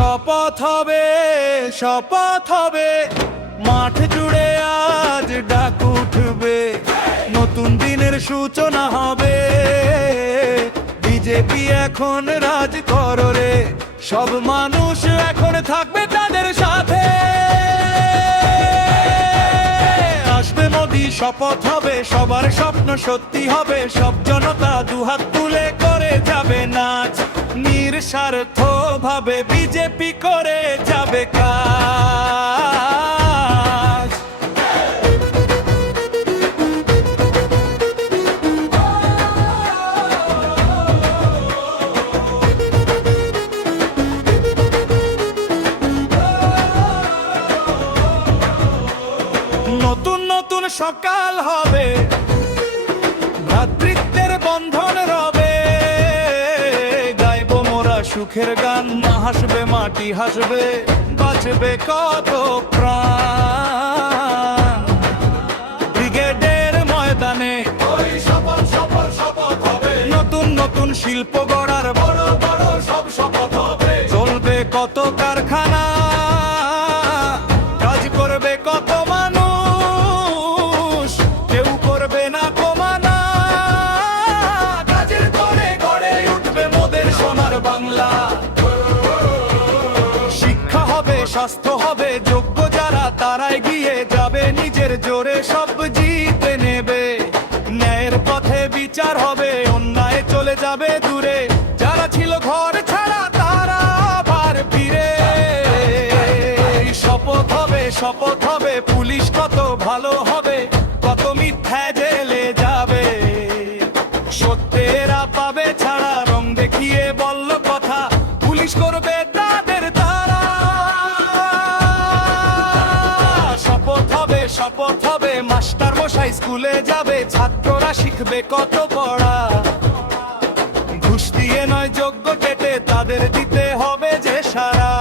শপথ হবে, শপথ হবে, মাঠ জুড়ে আজ ডাক উঠবে, নতুন দিনের সূচনা হবে। বিজেপি এখন রাজ কররে, সব মানুষ এখন থাকবে তাদের সাথে। আসবে মোদি, শপথ হবে, সবার স্বপ্ন সত্যি হবে, সব জনতা দুহাত তুলে করে যাবে নাচ। নিঃস্বার্থ ভাবে বিজেপি করে যাবে কাজ। নতুন নতুন সকাল হবে, ভ্রাতৃত্বের বন্ধন রবে, গাইব মোরা সুখের গান, হাসবে মাটি হাসবে, বাঁচবে কত প্রাণ। ব্রিগেডের ময়দানে নতুন নতুন শিল্প গড়ার বড় বড় সব শপথ হবে। চলবে কত কারখানা, কাজ করবে কত মানুষ, কেউ করবে না কমানা। কাজের করে গড়ে উঠবে মোদের সোনার বাংলা। শিক্ষা হবে, স্বাস্থ্য হবে, যোগ্য যারা তারাই গিয়ে যাবে, নিজের জোরে সব জিতে নেবে। ন্যায়ের পথে বিচার হবে, অন্যায় চলে যাবে দূরে, যারা ছিল ঘর ছাড়া তারা আবার ফিরে। শপথ হবে, শপথ হবে, পুলিশ কত ভালো হবে, কত মিথ্যা জেলে যাবে, সত্যেরা পাবে ছাড়া, রং দেখিয়ে বলল কথা, পুলিশ করবে তাদের তারা। শপথ হবে, শপথ হবে, মাস্টার মশাই স্কুলে যাবে, ছাত্ররা শিখবে কত পড়া। ঘুষ দিয়ে নয়, যোগ্য কেটে তাদের দিতে হবে যে সারা।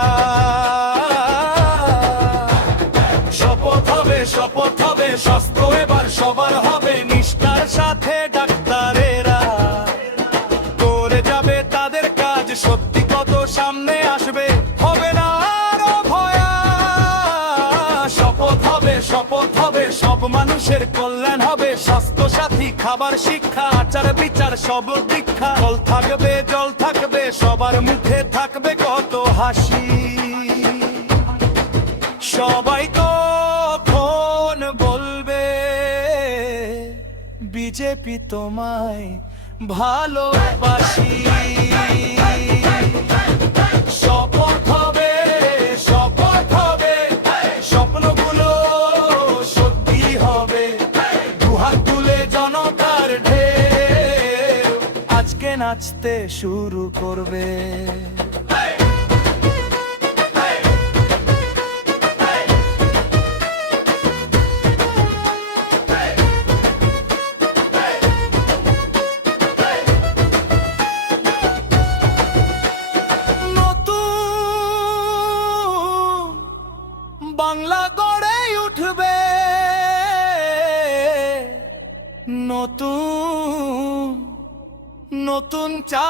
শপথ হবে, শপথ হবে, স্বাস্থ্য এবার সবার হবে, নিষ্ঠার সাথে ডাক্তারেরা করে যাবে তাদের কাজ, সত্যি কত সামনে আসবে, হবে না আরো ভয়া। শপথ হবে, শপথ হবে, সব মানুষের কল্যাণ হবে, স্বাস্থ্য সাথী, খাবার, শিক্ষা, আচার বিচার সব দীক্ষা। জল থাকবে, জল থাকবে, সবার মুখে থাকবে কত হাসি। সবাই তখন বলবে বিজেপি তোমায় ভালোবাসি। শপথ হবে, শপথ হবে, স্বপ্নগুলো সত্যি হবে, দুহাত তুলে জনতার ঢেউ আজকে নাচতে শুরু করবে। বাংলা গড়ে উঠবে, নতুন নতুন চা